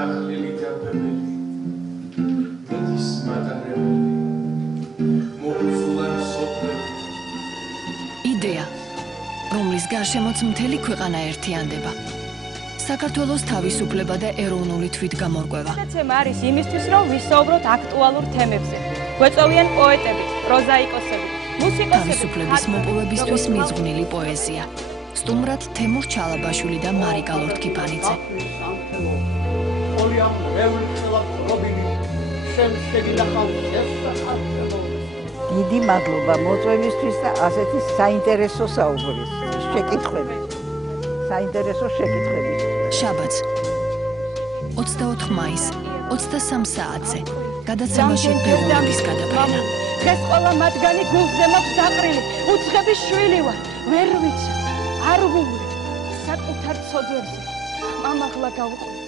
სიახლილი დაბებელი მედის მატარებელი მოუწულან სოფლები იდეა რომლის გარშემოც მთელი ქვეყანა ერთიანდება საქართველოს თავისუფლება და ეროვნული თვითგამორკვევა გადაცემა არის იმისთვის რომ ვისაუბროთ აქტუალურ თემებზე გვეწოვიან პოეტები პროზაიკოსები მუსიკოსები თავისუფლების მოპოვებისთვის მიძღვნილი პოეზია სტუმრად თემურ ჩალაბაშვილი და მარიკა ლორთქიფანიძე დიდი მადლობა მოწვევისთვის და ასეთი საინტერესო საუბრის შეკითხვები საინტერესო შეკითხვები შაბათს 24 მაისს 23 საათზე გადაცემაში პეულის გადაფრენა დღეს ყველა მათგანი გულზე მაქვს დაყრილი უცხების შვილი ვარ ვერ ვიცი არ ვუღურე საკუთარ ცოდვებზე ამაღლა გავყვე